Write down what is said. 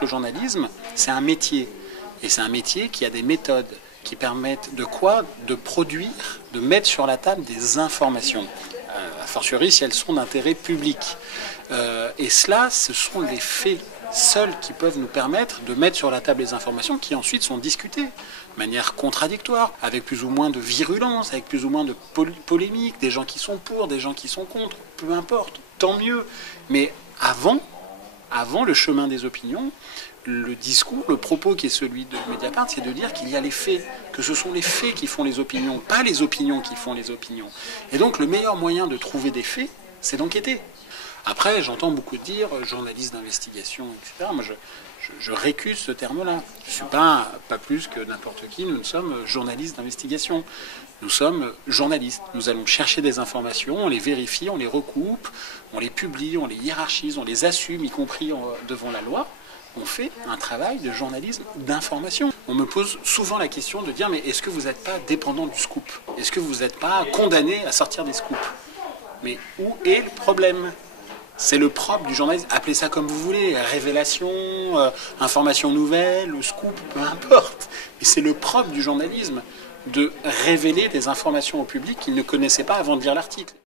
le journalisme, c'est un métier. Et c'est un métier qui a des méthodes qui permettent de quoi? De produire, de mettre sur la table des informations. A fortiori si elles sont d'intérêt public. Et cela, ce sont les faits seuls qui peuvent nous permettre de mettre sur la table des informations qui ensuite sont discutées de manière contradictoire, avec plus ou moins de virulence, avec plus ou moins de polémique, des gens qui sont pour, des gens qui sont contre, peu importe, tant mieux. Mais avant le chemin des opinions, le discours, le propos qui est celui de Mediapart, c'est de dire qu'il y a les faits, que ce sont les faits qui font les opinions, pas les opinions qui font les opinions. Et donc le meilleur moyen de trouver des faits, c'est d'enquêter. Après, j'entends beaucoup dire journaliste d'investigation, etc. Moi, je récuse ce terme-là. Je ne suis pas plus que n'importe qui, nous sommes journalistes d'investigation. Nous sommes journalistes. Nous allons chercher des informations, on les vérifie, on les recoupe, on les publie, on les hiérarchise, on les assume, y compris devant la loi. On fait un travail de journalisme d'information. On me pose souvent la question de dire mais est-ce que vous n'êtes pas dépendant du scoop? Est-ce que vous n'êtes pas condamné à sortir des scoops? Mais où est le problème? C'est le propre du journalisme, appelez ça comme vous voulez, révélation, information nouvelle, scoop, peu importe. Mais c'est le propre du journalisme de révéler des informations au public qu'il ne connaissait pas avant de lire l'article.